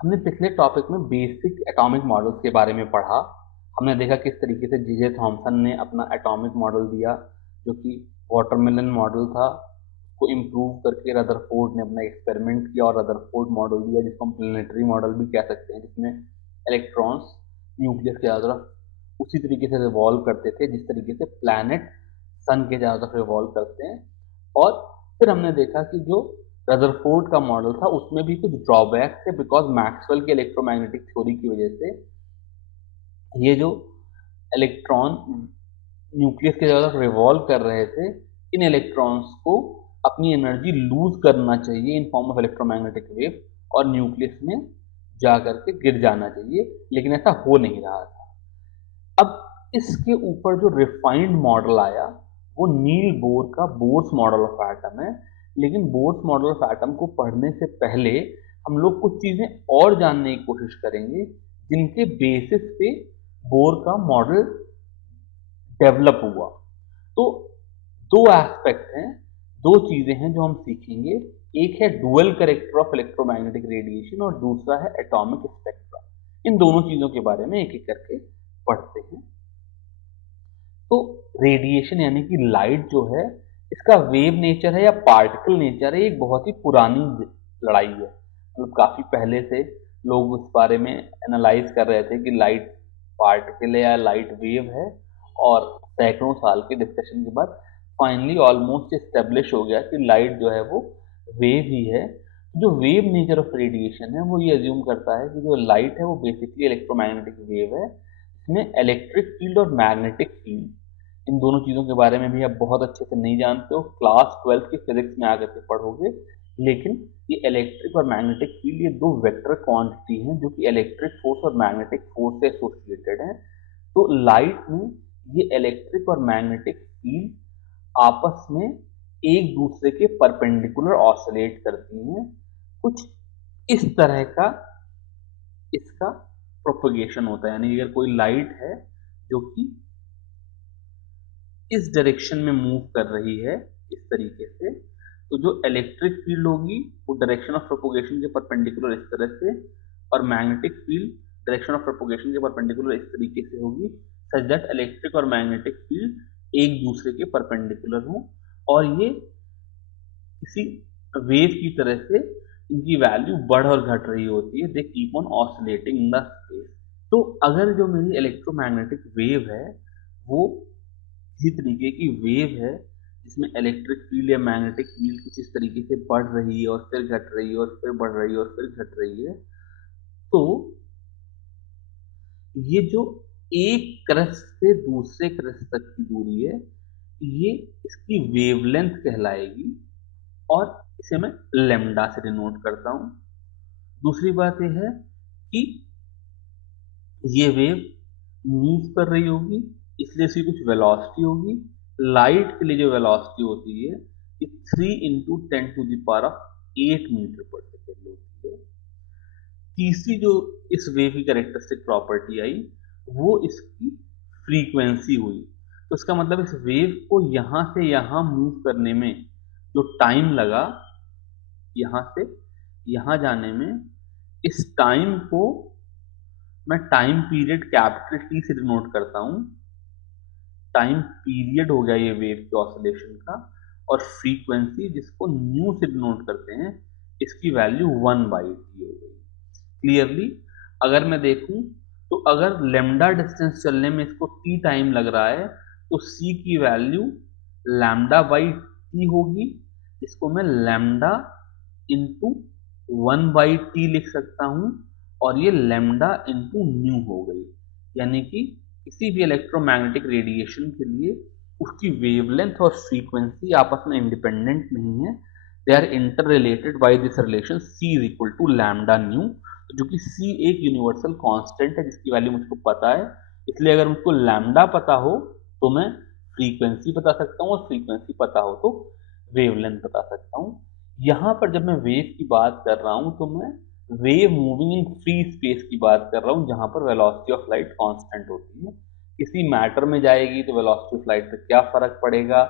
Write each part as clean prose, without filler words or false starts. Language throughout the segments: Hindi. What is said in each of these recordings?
हमने पिछले टॉपिक में बेसिक एटॉमिक मॉडल्स के बारे में पढ़ा। हमने देखा किस तरीके से जे जे थॉमसन ने अपना एटॉमिक मॉडल दिया, जो कि वाटरमेलन मॉडल था। उसको इम्प्रूव करके रदरफोर्ड ने अपना एक्सपेरिमेंट किया और रदरफोर्ड मॉडल दिया, जिसको हम प्लेनेटरी मॉडल भी कह सकते हैं, जिसमें इलेक्ट्रॉन्स न्यूक्लियस के चारों तरफ उसी तरीके से रिवॉल्व करते थे जिस तरीके से प्लैनेट सन के चारों तरफ रिवॉल्व करते हैं। और फिर हमने देखा कि जो रदरफोर्ड का मॉडल था उसमें भी कुछ ड्रॉबैक थे, बिकॉज मैक्सवेल के इलेक्ट्रोमैग्नेटिक थ्योरी की वजह से ये जो इलेक्ट्रॉन न्यूक्लियस के चारों तरफ रिवॉल्व कर रहे थे, इन इलेक्ट्रॉन्स को अपनी एनर्जी लूज करना चाहिए in form of electromagnetic wave और न्यूक्लियस में जा करके गिर जाना चाहिए, लेकिन ऐसा हो नहीं रहा था। अब इसके ऊपर जो रिफाइंड मॉडल आया वो नील बोर का बोर्स मॉडल ऑफ एटम है। लेकिन बोर्स मॉडल ऑफ एटम को पढ़ने से पहले हम लोग कुछ चीजें और जानने की कोशिश करेंगे जिनके बेसिस पे बोर का मॉडल डेवलप हुआ। तो दो एस्पेक्ट हैं, दो चीजें हैं जो हम सीखेंगे। एक है dual character of electromagnetic radiation और दूसरा है एटॉमिक स्पेक्ट्रा। इन दोनों चीजों के बारे में एक एक करके पढ़ते हैं। तो रेडिएशन यानी कि लाइट जो है, इसका वेव नेचर है या पार्टिकल नेचर है, एक बहुत ही पुरानी लड़ाई है। मतलब काफी पहले से लोग उस बारे में एनालाइज कर रहे थे कि लाइट पार्टिकल है या लाइट वेव है, और सैकड़ों साल के डिस्कशन के बाद फाइनली ऑलमोस्ट एस्टेब्लिश हो गया कि लाइट जो है वो वेव ही है। जो वेव नेचर ऑफ रेडिएशन है वो ये अज्यूम करता है कि जो लाइट है वो बेसिकली इलेक्ट्रोमैग्नेटिक वेव है। इसमें इलेक्ट्रिक फील्ड और मैग्नेटिक फील्ड, इन दोनों चीजों के बारे में भी आप बहुत अच्छे से नहीं जानते हो, क्लास 12 की फिजिक्स में आकर के पढ़ोगे। लेकिन ये इलेक्ट्रिक और मैग्नेटिक फील्ड ये दो वेक्टर क्वांटिटी हैं जो कि इलेक्ट्रिक फोर्स और मैग्नेटिक फोर्स से एसोसिएटेड हैं। तो लाइट में ये इलेक्ट्रिक और मैग्नेटिक फील्ड आपस में एक दूसरे के परपेंडिकुलर ऑसिलेट करती हैं। कुछ इस तरह का इसका प्रोपगेशन होता है, यानी अगर कोई लाइट है जो कि इस डायरेक्शन में मूव कर रही है इस तरीके से, तो जो इलेक्ट्रिक फील्ड होगी वो डायरेक्शन ऑफ प्रोपगेशन के परपेंडिकुलर इस तरह से, और magnetic field direction of propagation के परपेंडिकुलर इस तरीके से होगी, सच दैट इलेक्ट्रिक और मैग्नेटिक फील्ड एक दूसरे के परपेंडिकुलर हो, और ये किसी वेव की तरह से इनकी वैल्यू बढ़ और घट रही होती है। They keep on oscillating in the space. तो अगर जो मेरी इलेक्ट्रोमैग्नेटिक वेव है वो इसी तरीके की वेव है जिसमें इलेक्ट्रिक फील्ड या मैग्नेटिक फील्ड कुछ इस तरीके से बढ़ रही है और फिर घट रही है और फिर बढ़ रही है और फिर घट रही है, तो ये जो एक क्रस्ट से दूसरे क्रस्ट तक की दूरी है ये इसकी वेवलेंथ कहलाएगी, और इसे मैं लेमडा से डिनोट करता हूं। दूसरी बात यह है कि ये वेव मूव कर रही होगी, इसलिए इसकी कुछ वेलोसिटी होगी। लाइट के लिए जो वेलोसिटी होती है ये 3 × 10⁸ मीटर पर सेकेंड होती है। तीसरी जो इस वेव की कैरेक्टरिस्टिक प्रॉपर्टी आई वो इसकी फ्रीक्वेंसी हुई। तो इसका मतलब इस वेव को यहां से यहां मूव करने में जो टाइम लगा, यहां से यहां जाने में, इस टाइम को मैं टाइम पीरियड कैपिटल टी से डिनोट करता हूं। टाइम पीरियड हो गया ये वेव के ऑसिलेशन का, और फ्रीक्वेंसी जिसको न्यू से डिनोट करते हैं इसकी वैल्यू 1/t हो गई। क्लियरली अगर मैं देखूं तो अगर लेमडा डिस्टेंस चलने में इसको t टाइम लग रहा है तो c की वैल्यू λ/t होगी, इसको मैं लैम्डा इंटू 1/t लिख सकता हूं, और ये लैम्डा इंटू न्यू हो गई। यानी कि किसी भी इलेक्ट्रोमैग्नेटिक रेडिएशन के लिए उसकी वेवलेंथ और फ्रीक्वेंसी आपस में इंडिपेंडेंट नहीं है, they are inter related by this relation c is equal to lambda nu. जो कि c एक यूनिवर्सल कांस्टेंट है जिसकी वैल्यू मुझको पता है, इसलिए अगर मुझको लैम्डा पता हो तो मैं फ्रीक्वेंसी बता सकता हूँ, और फ्रीक्वेंसी पता हो तो वेवलेंथ बता सकता हूँ। यहाँ पर जब मैं वेव की बात कर रहा हूँ तो मैं wave moving in free space की बात कर रहा हूँ, जहां पर वेलोसिटी ऑफ लाइट कांस्टेंट होती है। किसी मैटर में जाएगी तो वेलोसिटी ऑफ लाइट पे क्या फर्क पड़ेगा,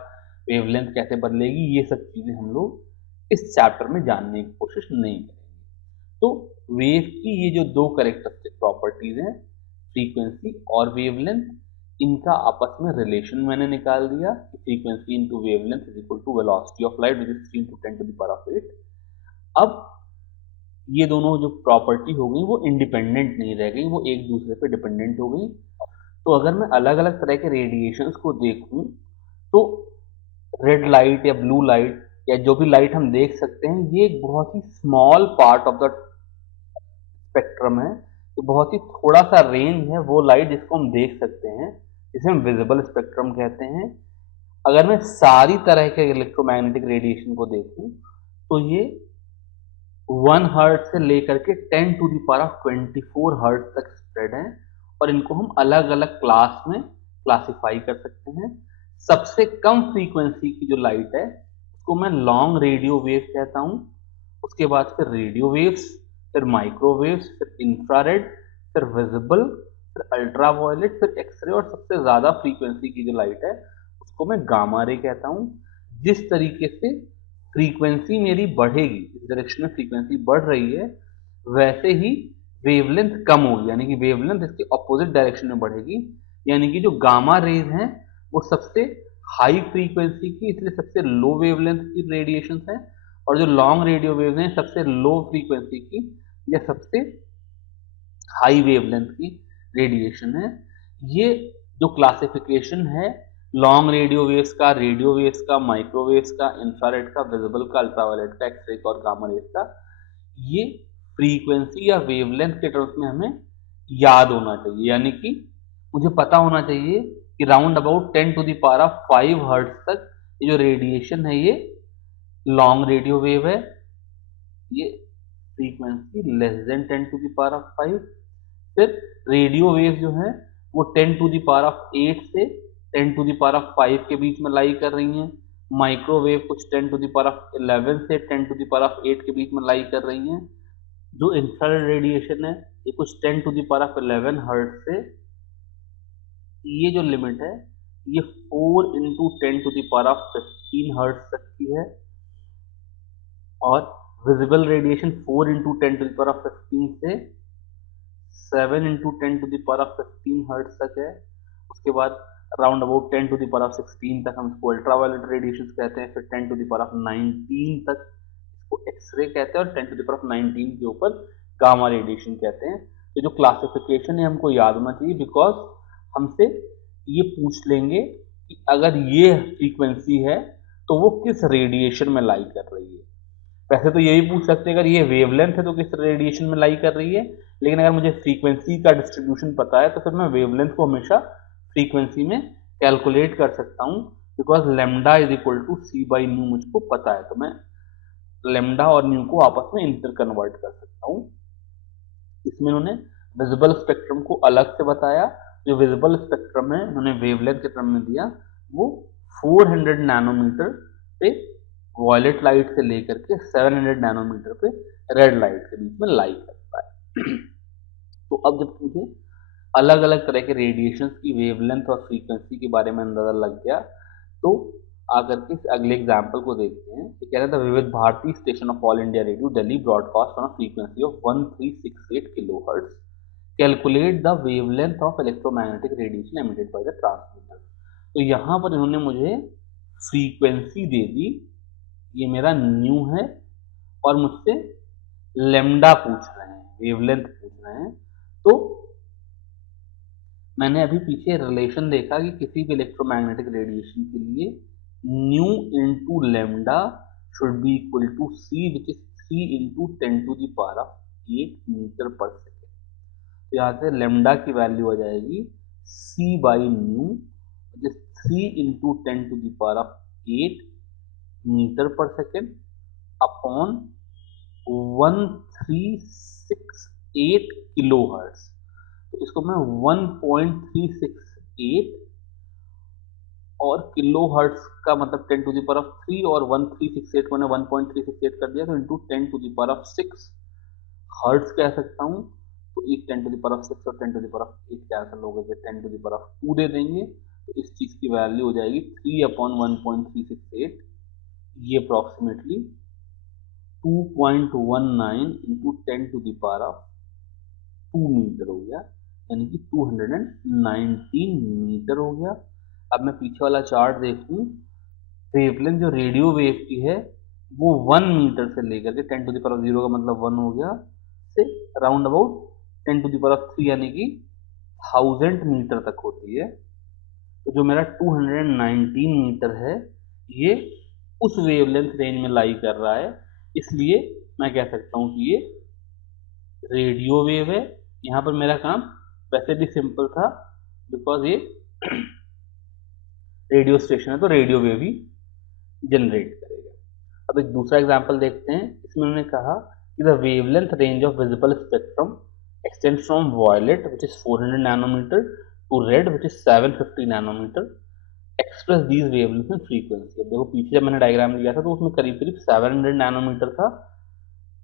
वेवलेंथ कैसे बदलेगी, ये सब चीजें हम लोग इस चैप्टर में जानने की कोशिश नहीं करेंगे। तो वेव की ये जो दो कैरेक्टरिस्टिक प्रॉपर्टीज हैं, फ्रीक्वेंसी और वेवलेंथ, इनका आपस में रिलेशन मैंने निकाल दिया कि frequency into wavelength is equal to velocity of light which is 3 into 10 to the power of 8। अब ये दोनों जो प्रॉपर्टी हो गई वो इंडिपेंडेंट नहीं रह गई, वो एक दूसरे पे डिपेंडेंट हो गई। तो अगर मैं अलग अलग तरह के रेडिएशंस को देखूं तो रेड लाइट या ब्लू लाइट या जो भी लाइट हम देख सकते हैं, ये एक बहुत ही small part of the spectrum है, ये बहुत ही थोड़ा सा रेंज है वो लाइट जिसको हम देख सकते हैं, जिसे हम विजिबल स्पेक्ट्रम कहते हैं। अगर मैं सारी तरह के इलेक्ट्रोमैग्नेटिक रेडिएशन को देखूं तो ये 1 हर्ट्ज से लेकर के 10 to the power of 24 hertz तक स्प्रेड है, और इनको हम अलग अलग क्लास में क्लासिफाई कर सकते हैं। सबसे कम फ्रीक्वेंसी की जो लाइट है उसको मैं लॉन्ग रेडियो वेव कहता हूं, उसके बाद फिर रेडियो वेव्स, फिर माइक्रोवेव्स, फिर इंफ्रारेड, फिर विजिबल, फिर अल्ट्रावायलेट, फिर एक्सरे, और सबसे ज्यादा फ्रीक्वेंसी की जो लाइट है उसको मैं गामा रे कहता हूं। जिस तरीके से फ्रीक्वेंसी मेरी बढ़ेगी, इस डायरेक्शन में फ्रीक्वेंसी बढ़ रही है, वैसे ही वेवलेंथ कम होगी, यानी कि वेवलेंथ इसके ऑपोजिट डायरेक्शन में बढ़ेगी। यानी कि जो गामा रेज हैं वो सबसे हाई फ्रीक्वेंसी की, इसलिए सबसे लो वेवलेंथ की रेडिएशन है, और जो लॉन्ग रेडियो वेव्स हैं सबसे लो फ्रीक्वेंसी की या सबसे हाई वेवलेंथ की रेडिएशन है। ये जो क्लासिफिकेशन है लॉन्ग रेडियो वेव्स का, माइक्रोवेव्स का, इंफ्रारेड का, विजिबल का, अल्ट्रावायलेट का, एक्सरे का और गामा रेज का, ये फ्रीक्वेंसी या वेवलेंथ के टर्म्स में हमें याद होना चाहिए। यानी कि मुझे पता होना चाहिए कि round about 10 to the power of 5 hertz तक ये जो रेडिएशन है ये लॉन्ग रेडियो वेव है, ये frequency less than 10 to the power of 5। फिर रेडियो वेव जो है वो 10 to the power of 8 से 10 to the power of 5 के बीच में लाई कर रही हैं। माइक्रोवेव कुछ 10 to the power of 11 से 10 to the power of 8 के बीच में लाई कर रही हैं। जो इंफ्रारेड रेडिएशन है ये कुछ 10 to the power of 11 hertz से, ये जो लिमिट है ये 4 into 10 to the power of 15 hertz तक की है, और visible radiation 4 into 10 to the power of 15 से 7 into 10 to the power of 15 hertz तक है। उसके बाद around about 10 to the power of 16 तक हम इसको अल्ट्रावायलेट रेडिएशन कहते हैं, फिर 10 to the power of 19 तक इसको एक्सरे कहते हैं, और 10 to the power of 19 के ऊपर गामा रेडिएशन कहते हैं। तो जो क्लासिफिकेशन है हमको याद होना चाहिए, बिकॉज हमसे ये पूछ लेंगे कि अगर ये फ्रीक्वेंसी है तो वो किस रेडिएशन में लाई कर रही है। वैसे तो ये भी पूछ सकते हैं अगर ये वेवलेंथ है तो किस रेडिएशन में लाई कर रही है, लेकिन अगर मुझे फ्रीक्वेंसी का डिस्ट्रीब्यूशन पता है तो फिर मैं वेवलेंथ को हमेशा फ्रीक्वेंसी में कैलकुलेट कर सकता हूँ, because lambda is equal to c by nu मुझको पता है, तो मैं लेमडा और न्यू को आपस में इंटर कन्वर्ट कर सकता हूँ। इसमें उन्होंने विजिबल स्पेक्ट्रम को अलग से बताया। जो विजिबल स्पेक्ट्रम है उन्होंने वेवलेंथ के टर्म में दिया, वो 400 नैनोमीटर पे वॉयलेट लाइट से लेकर के 700 नैनोमीटर पे रेड लाइट के बीच में लाई करता है। तो अब जब मुझे अलग अलग तरह के रेडिएशंस की वेवलेंथ और फ्रीक्वेंसी के बारे में अंदाजा लग गया, तो आकर के इस अगले एग्जाम्पल को देखते हैं। ये कह रहा था Vividh Bharati station of All India Radio Delhi broadcast on frequency of 1368 kilohertz, calculate the wavelength of electromagnetic radiation emitted by the transmitter. तो यहाँ पर इन्होंने मुझे फ्रीक्वेंसी दे दी, ये मेरा न्यू है, और मुझसे लेमडा पूछ रहे हैं, वेवलेंथ पूछ रहे हैं। तो मैंने अभी पीछे रिलेशन देखा कि किसी भी इलेक्ट्रोमैग्नेटिक रेडिएशन के लिए nu into lambda should be equal to c which is 3 into 10 to the power of 8 metre per second. तो यहाँ से लेमडा की वैल्यू आ जाएगी c by nu which is 3 into 10 to the power of 8 metre per second upon 1368 kilo hertz. तो इसको मैं 1.368 और किलो हर्ट्ज का मतलब 10 to the power of 3 और 1368 को मैंने 1.368 कर दिया, तो into 10 to the power of 6 hertz कह सकता हूँ। तो एक 10 to the power of 6 और 10 to the power of 8 cancel हो गए, 10 to the power of 2 दे देंगे, तो इस चीज की वैल्यू हो जाएगी 3 upon 1.368। ये approximately 2.19 into 10 to the power of 2 meter हो गया, यानी कि 219 मीटर हो गया। अब मैं पीछे वाला चार्ट देखूं, वेवलेंथ जो रेडियो वेव की है वो 1 मीटर से लेकर के 10 टू द पावर 0 का मतलब 1 हो गया, से round about 10 to the power 3 यानी कि 1000 मीटर तक होती है। तो जो मेरा 219 मीटर है ये उस वेवलेंथ रेंज में लाई कर रहा है, इसलिए मैं कह सकता हूँ कि ये रेडियो वेव है। यहाँ पर मेरा काम वैसे भी सिंपल था, बिकॉज ये रेडियो स्टेशन है तो रेडियो वेव ही जनरेट करेगा। अब एक दूसरा एग्जांपल देखते हैं। इसमें उन्होंने कहा कि the wavelength range of visible spectrum extends from violet which is 400 nanometer to red which is 750 nanometer. Express these wavelengths in frequency. अब देखो पीछे जब मैंने डायग्राम लिया था तो उसमें करीब करीब 700 नैनोमीटर था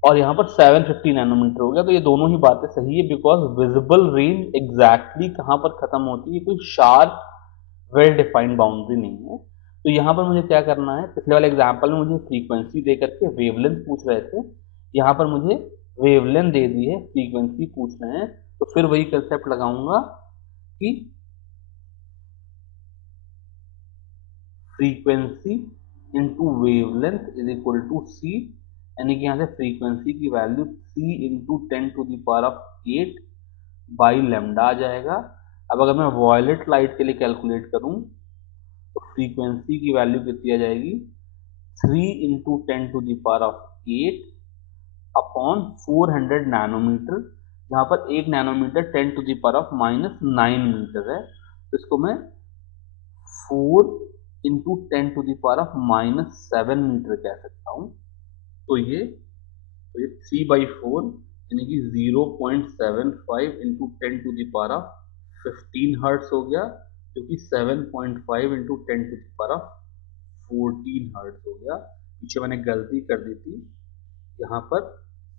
और यहाँ पर 750 नैनोमीटर हो गया। तो ये दोनों ही बातें सही है, बिकॉज विजिबल रेंज एग्जैक्टली कहाँ पर खत्म होती है, कोई शार्प वेल डिफाइंड बाउंड्री नहीं है। तो यहाँ पर मुझे क्या करना है, पिछले वाले एग्जाम्पल में मुझे फ्रीक्वेंसी दे करके वेवलेंथ पूछ रहे थे, यहाँ पर मुझे वेवलेंथ दे दी है, फ्रीक्वेंसी पूछ रहे हैं, तो फिर वही कंसेप्ट लगाऊंगा कि frequency into wavelength is equal to c, यानी कि यहाँ से फ्रीक्वेंसी की value 3 into 10 to the power of 8 by lambda आ जाएगा। अब अगर मैं वॉयलेट लाइट के लिए कैलकुलेट करूं तो फ्रीक्वेंसी की वैल्यू कितनी आ जाएगी, 3 into 10 to the power of 8 upon 400 nanometer, जहां पर 1 nanometer 10 to the power of -9 meter है, तो इसको मैं 4 into 10 to the power of -7 meter कह सकता हूं। तो ये 3/4 यानी कि 0.75 into 10 to the power of 15 hertz हो गया, जो कि 7.5 into 10 to the power of 14 hertz हो गया। पीछे मैंने गलती कर दी थी, यहाँ पर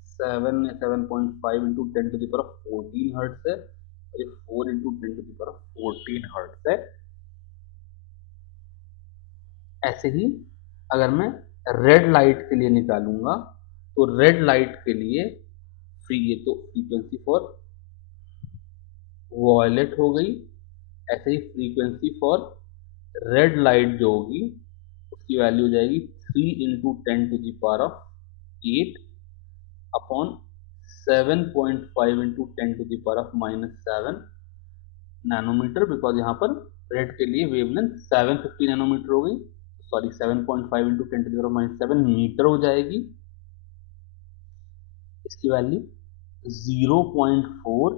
7.5 into 10 to the power of 14 hertz है और ये 4 into 10 to the power of 14 hertz है। ऐसे ही अगर मैं रेड लाइट के लिए निकालूंगा तो रेड लाइट के लिए ये तो फ्रीक्वेंसी फॉर वॉयलेट हो गई, ऐसे ही फ्रीक्वेंसी फॉर रेड लाइट जो होगी उसकी वैल्यू हो जाएगी 3 into 10 to the power of 8 upon 7.5 into 10 to the power of -7 nanometer, because यहाँ पर रेड के लिए वेवलेंथ 750 नैनोमीटर हो गई, sorry 7.5 into 10 to the power of -7 meter हो जाएगी। इसकी value 0.4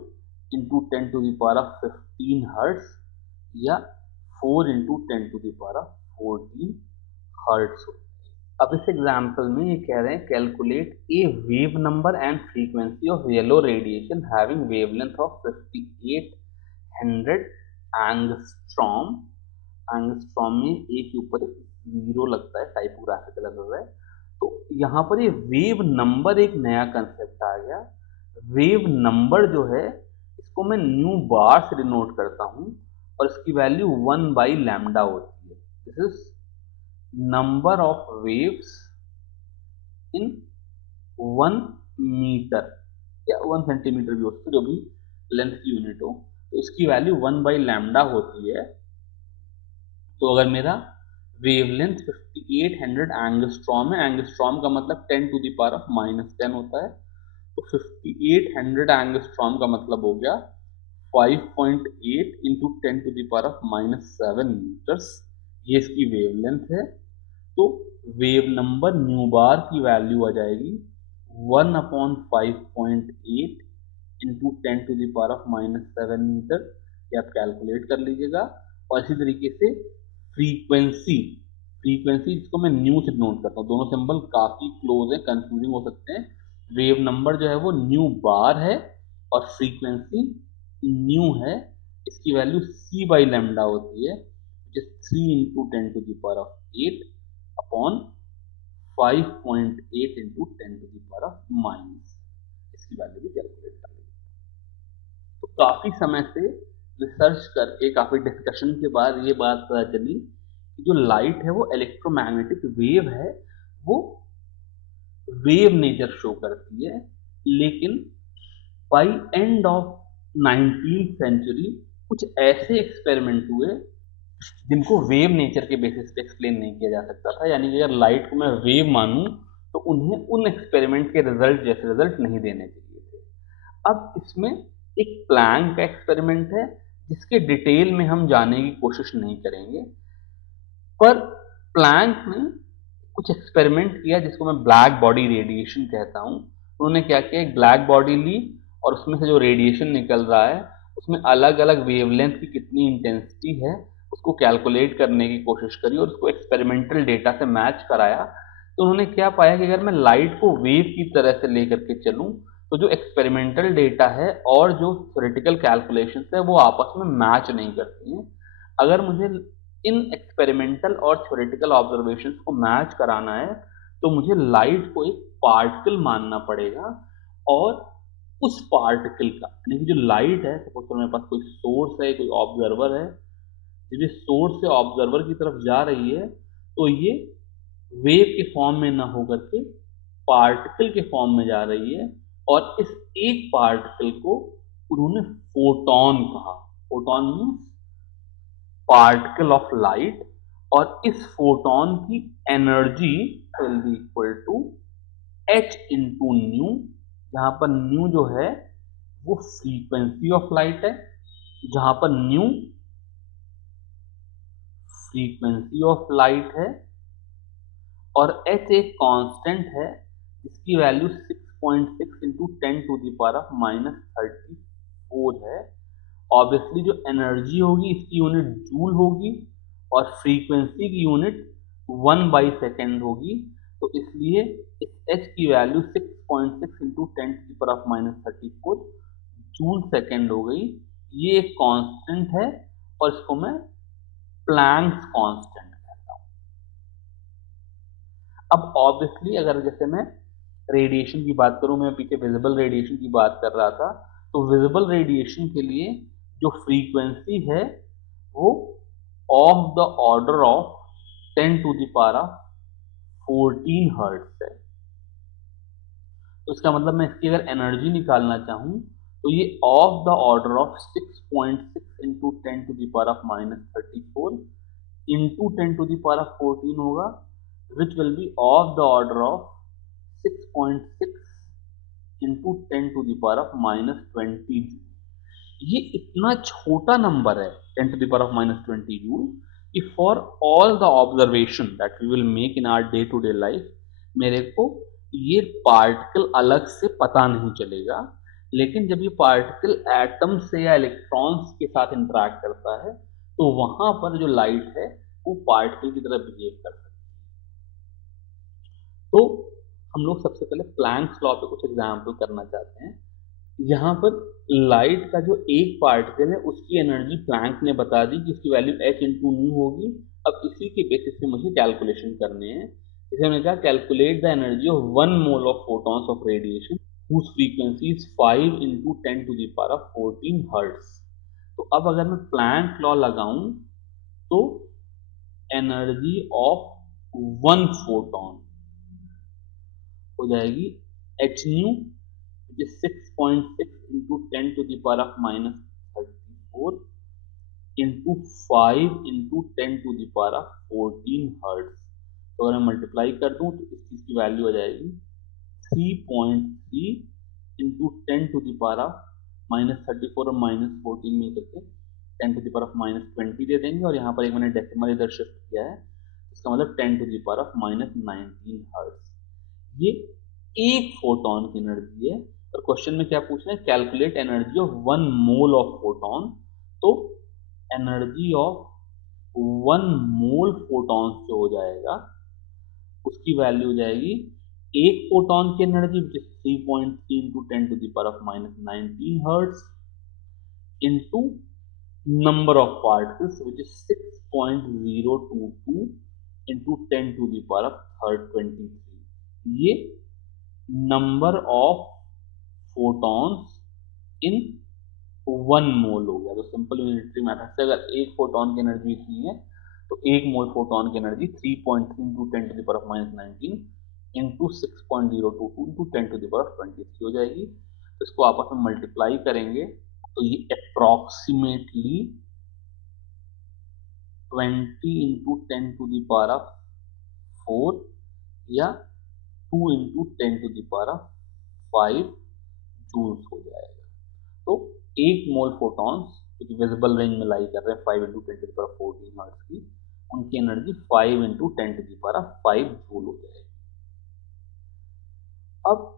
into 10 to the power of 15 hertz या 4 into 10 to the power of 14 hertz हो। अब इस एग्जाम्पल में ये कह रहे हैं calculate a wave number and frequency of yellow radiation having wavelength of 5800 angstrom. Angstrom में ए के ऊपर एक जीरो लगता है, टाइपोग्राफिकल एरर है। तो यहाँ पर ये वेव नंबर एक नया कंसेप्ट आ गया। वेव नंबर जो है इसको मैं न्यू बार से डिनोट करता हूँ और इसकी वैल्यू 1 बाई लैम्डा होती है। This is number of waves in 1 meter या 1 सेंटीमीटर भी हो सकती है, जो भी लेंथ की यूनिट हो, तो इसकी वैल्यू 1 बाई लैम्डा होती है। तो अगर मेरा वेवलेंथ 5800 एंगस्ट्रॉम है, एंगस्ट्रॉम का मतलब 10 टू द पावर ऑफ -10 होता है, तो 5800 एंगस्ट्रॉम का मतलब हो गया 5.8 into 10 to the power of -7 meters, ये इसकी वेवलेंथ है। तो वेव नंबर न्यू बार की वैल्यू आ जाएगी 1 upon 5.8 into 10 to the power of -7 meter, ये आप कैलकुलेट कर लीजिएगा। और इसी तरीके से फ्रीक्वेंसी, फ्रीक्वेंसी जिसको मैं न्यू से नोट करता हूँ, दोनों सिंबल काफी क्लोज है, कंफ्यूजिंग हो सकते हैं। वेव नंबर जो है वो न्यू बार है और फ्रीक्वेंसी न्यू है, इसकी वैल्यू c बाई लेमडा होती है, which is 3 into 10 to the power of 8 upon 5.8 into 10 to the power of minus, इसकी वैल्यू भी कैलकुलेट कर लेंगे। तो काफी समय से रिसर्च करके, काफी डिस्कशन के बाद ये बात पता चली कि जो लाइट है वो इलेक्ट्रोमैग्नेटिक वेव है, वो वेव नेचर शो करती है, लेकिन bye end of 19th century कुछ ऐसे एक्सपेरिमेंट हुए जिनको वेव नेचर के बेसिस पे एक्सप्लेन नहीं किया जा सकता था। यानी कि अगर लाइट को मैं वेव मानूं तो उन्हें उन एक्सपेरिमेंट के रिजल्ट जैसे रिजल्ट नहीं देने चाहिए थे। अब इसमें एक प्लैंक का एक्सपेरिमेंट है जिसके डिटेल में हम जाने की कोशिश नहीं करेंगे, पर प्लैंक ने कुछ एक्सपेरिमेंट किया जिसको मैं ब्लैक बॉडी रेडिएशन कहता हूँ। उन्होंने क्या किया, एक ब्लैक बॉडी ली और उसमें से जो रेडिएशन निकल रहा है उसमें अलग अलग वेवलेंथ की कितनी इंटेंसिटी है उसको कैलकुलेट करने की कोशिश करी और उसको एक्सपेरिमेंटल डेटा से मैच कराया। तो उन्होंने क्या पाया कि अगर मैं लाइट को वेव की तरह से लेकर के चलूं तो जो एक्सपेरिमेंटल डेटा है और जो थ्योरेटिकल कैलकुलेशंस है वो आपस में मैच नहीं करती हैं। अगर मुझे इन एक्सपेरिमेंटल और थ्योरेटिकल ऑब्जर्वेशंस को मैच कराना है तो मुझे लाइट को एक पार्टिकल मानना पड़ेगा, और उस पार्टिकल का यानी कि जो लाइट है, सपोज तो मेरे पास कोई सोर्स है, कोई ऑब्जर्वर है, जब ये सोर्स से ऑब्जर्वर की तरफ जा रही है तो ये वेव के फॉर्म में ना होकर के पार्टिकल के फॉर्म में जा रही है, और इस एक पार्टिकल को उन्होंने फोटॉन कहा। Photon means particle of light, और इस फोटॉन की energy will be equal to h into nu, जहां पर न्यू जो है वो फ्रीक्वेंसी ऑफ लाइट है, जहां पर न्यू फ्रीक्वेंसी ऑफ लाइट है और h एक कांस्टेंट है जिसकी वैल्यू 6.6 इंटू 10⁻⁻34 है। ऑब्वियसली जो एनर्जी होगी इसकी यूनिट जूल होगी और फ्रीक्वेंसी की यूनिट 1/सेकेंड होगी। तो इसलिए इस h की वैल्यू 6.6 इंटू 10⁻⁻34 जूल सेकेंड हो गई। ये एक कांस्टेंट है और इसको मैं प्लैंक्स कांस्टेंट कहता हूं। अब ऑब्वियसली अगर जैसे मैं रेडिएशन की बात करूं, मैं पीछे विजिबल रेडिएशन की बात कर रहा था, तो विजिबल रेडिएशन के लिए जो फ्रीक्वेंसी है वो of the order of 10⁻14 hertz है। तो इसका मतलब मैं इसकी अगर एनर्जी निकालना चाहूं तो ये of the order of 6.6 into 10⁻⁻34 into 10⁻14 होगा, which will be of the order of 6.6 into 10⁻⁻20 joule. ये इतना छोटा नंबर है 10⁻⁻20 जूल कि for all the observation that we will make in our day to day life मेरे को ये पार्टिकल अलग से पता नहीं चलेगा, लेकिन जब ये पार्टिकल एटम से या इलेक्ट्रॉन्स के साथ इंटरेक्ट करता है तो वहां पर जो लाइट है वो पार्टिकल की तरह बिहेव करता है। तो हम लोग सबसे पहले प्लैंक्स लॉ पे कुछ एग्जाम्पल करना चाहते हैं। यहाँ पर लाइट का जो एक पार्टिकल है उसकी एनर्जी प्लैंक ने बता दी कि उसकी वैल्यू h इंटू न्यू होगी। अब इसी के बेसिस पे मुझे कैलकुलेशन करने हैं। जैसे हमने कहा calculate the energy of 1 mole of photons of radiation whose frequency is 5 into 10⁻14 hertz. तो अब अगर मैं प्लैंक लॉ लगाऊं तो एनर्जी ऑफ 1 फोटॉन हो जाएगी h new which is 6.6 into 10⁻⁻34 into 5 into 10⁻14 hertz. तो अगर मैं मल्टीप्लाई कर दूं तो इस चीज की वैल्यू आ जाएगी 3.3 इंटू 10⁻⁻34 और -14 मिल करके 10⁻⁻20 दे देंगे, और यहाँ पर एक मैंने डेसिमल इधर शिफ्ट किया है, इसका मतलब 10⁻⁻19 हर्ट्ज। ये एक फोटॉन की एनर्जी है, और क्वेश्चन में क्या पूछ रहे हैं, calculate energy of 1 mole of photon. तो एनर्जी ऑफ 1 मोल फोटॉन जो हो जाएगा उसकी वैल्यू हो जाएगी एक फोटॉन की energy which is 3.3 into 10⁻⁻19 hertz into number of particles which is 6.022 into 10⁻23। ये नंबर ऑफ फोटॉन्स इन 1 मोल हो गया। तो सिंपल यूनिटरी मेथड से अगर एक फोटॉन की एनर्जी इतनी है तो 1 मोल फोटॉन की energy 3.3 into 10⁻19 into 10⁻23 into 6.022 into 10⁻23 हो जाएगी। तो इसको आपस में मल्टीप्लाई करेंगे तो ये अप्रोक्सीमेटली 20 इंटू 10⁻4 या 2 इंटू 10�5 जूल्स हो जाएगा। तो एक मोल फोटॉन्स जो कि विजिबल रेंज में लाई कर रहे हैं 5 इंटू 10⁻14 हर्ट्ज की, उनकी एनर्जी 5 इंटू 10�5 जूल हो जाएगी। अब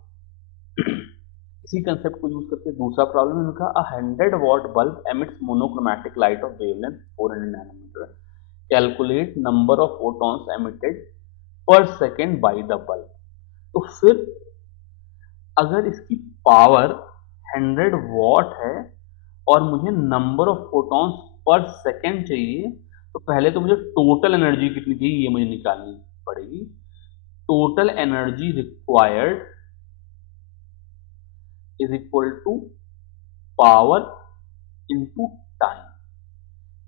इसी कंसेप्ट को यूज करके दूसरा प्रॉब्लम है उनका, a 100 watt bulb emits monochromatic light of wavelength 400 nanometer, calculate number of photons emitted per second by the bulb. तो फिर अगर इसकी पावर 100 वॉट है और मुझे number of photons per second चाहिए, तो पहले तो मुझे टोटल एनर्जी कितनी चाहिए ये मुझे निकालनी पड़ेगी। Total energy required is equal to power into time.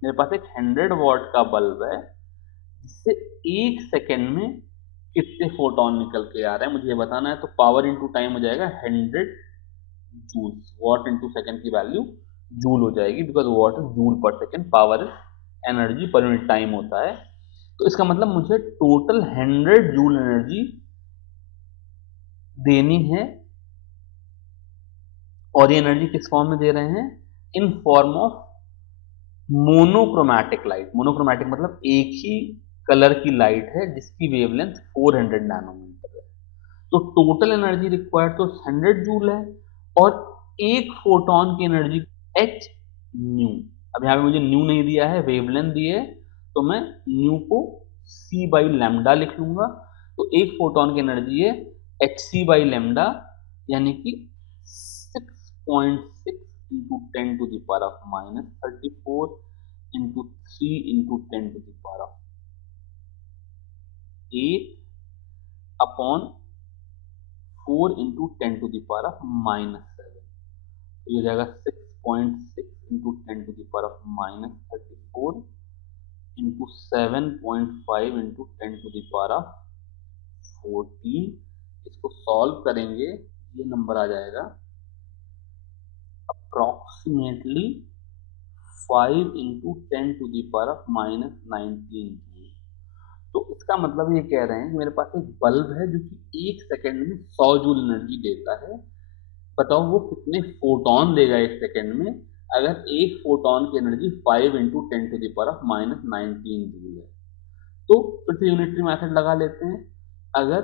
मेरे पास एक 100 वॉट का बल्ब है जिससे एक सेकेंड में कितने फोटोन निकल के आ रहे हैं मुझे ये बताना है। तो पावर इंटू टाइम हो जाएगा 100 जूल्स। वॉट इंटू सेकेंड की वैल्यू जूल हो जाएगी, बिकॉज वॉट इज जूल पर second, power is energy per unit time होता है। तो इसका मतलब मुझे टोटल 100 जूल एनर्जी देनी है, और ये एनर्जी किस फॉर्म में दे रहे हैं? In form of monochromatic light. Monochromatic मतलब एक ही कलर की लाइट है जिसकी वेवलेंथ 400 नैनोमीटर है। तो टोटल एनर्जी रिक्वायर्ड तो 100 जूल है, और एक फोटोन की एनर्जी एच न्यू। अब यहाँ पे मुझे न्यू नहीं दिया है, वेवलेंथ दी है, तो मैं न्यू को सी बाई लैम्डा लिख लूंगा। तो एक फोटोन की एनर्जी है एच सी बाई लैम्डा, यानी कि 6.6 into 10⁻³ into 3 into 10⁻8 upon 4 into 10⁻⁻7। तो ये हो जाएगा 6.6 इंटू 10⁻⁻34 इंटू 7.5 इंटू 10⁻14। इसको सॉल्व करेंगे, ये नंबर आ जाएगा अप्रोक्सीमेटली 5 इंटू 10⁻⁻19 जूल। तो इसका मतलब ये कह रहे हैं कि मेरे पास एक बल्ब है जो कि एक सेकेंड में 100 जूल एनर्जी देता है। बताओ वो कितने फोटोन देगा एक सेकेंड में, अगर एक फोटोन की एनर्जी 5 इंटू 10⁻⁻19 जूल है। तो फिर से यूनिटरी मेथड लगा लेते हैं। अगर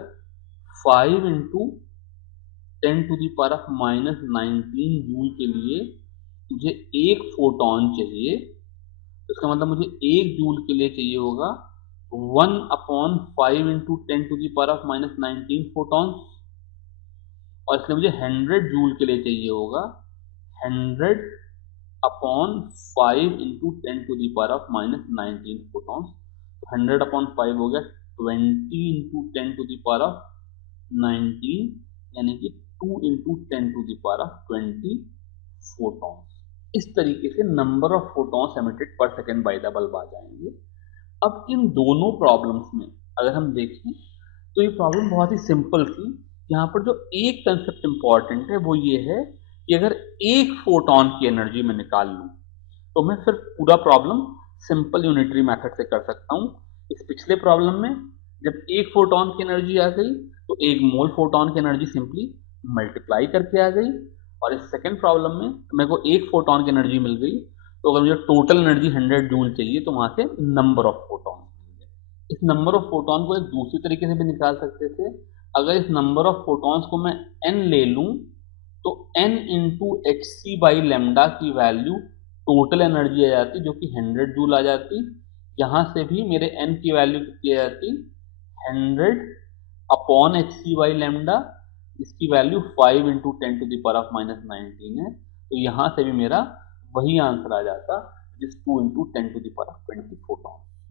5 इंटू 10⁻⁻19 जूल के लिए मुझे एक फोटोन चाहिए, तो इसका मतलब मुझे एक जूल के लिए चाहिए होगा 1/5 इंटू 10⁻⁻19 फोटॉन्स, और इसलिए मुझे 100 जूल के लिए चाहिए होगा 100/5 इंटू 10⁻⁻19 फोटॉन्स। तो 100/5 हो गया 20 इंटू 10⁻19, यानी कि 2 इंटू 10⁻20 फोटॉन्स। इस तरीके से number of photons emitted per second by the bulb आ जाएंगे। अब इन दोनों प्रॉब्लम्स में अगर हम देखें तो ये प्रॉब्लम बहुत ही सिंपल थी। यहाँ पर जो एक कंसेप्ट इंपॉर्टेंट है वो ये है कि अगर एक फोटॉन की एनर्जी में निकाल लूँ तो मैं फिर पूरा प्रॉब्लम सिंपल यूनिटरी मेथड से कर सकता हूँ। इस पिछले प्रॉब्लम में जब एक फोटॉन की एनर्जी आ गई तो एक मोल फोटॉन की एनर्जी सिंपली मल्टीप्लाई करके आ गई, और इस सेकेंड प्रॉब्लम में मेरे को एक फोटॉन की एनर्जी मिल गई, तो अगर मुझे टोटल एनर्जी 100 जूल चाहिए तो वहां से नंबर ऑफ फोटॉन मिल गए। इस नंबर ऑफ फोटॉन को एक दूसरी तरीके से भी निकाल सकते थे। अगर इस नंबर ऑफ फोटॉन्स को मैं n ले लूं तो n into H C by lambda की वैल्यू टोटल एनर्जी आ जाती जो कि 100 जूल आ जाती। यहां से भी मेरे n की वैल्यू कितनी आ जाती 100 upon H C by lambda, इसकी वैल्यू 5 इंटू 10⁻⁻19 है। तो यहां से भी मेरा वही आंसर आ जाता जिस 2 इंटू 10⁻20 फोटॉन।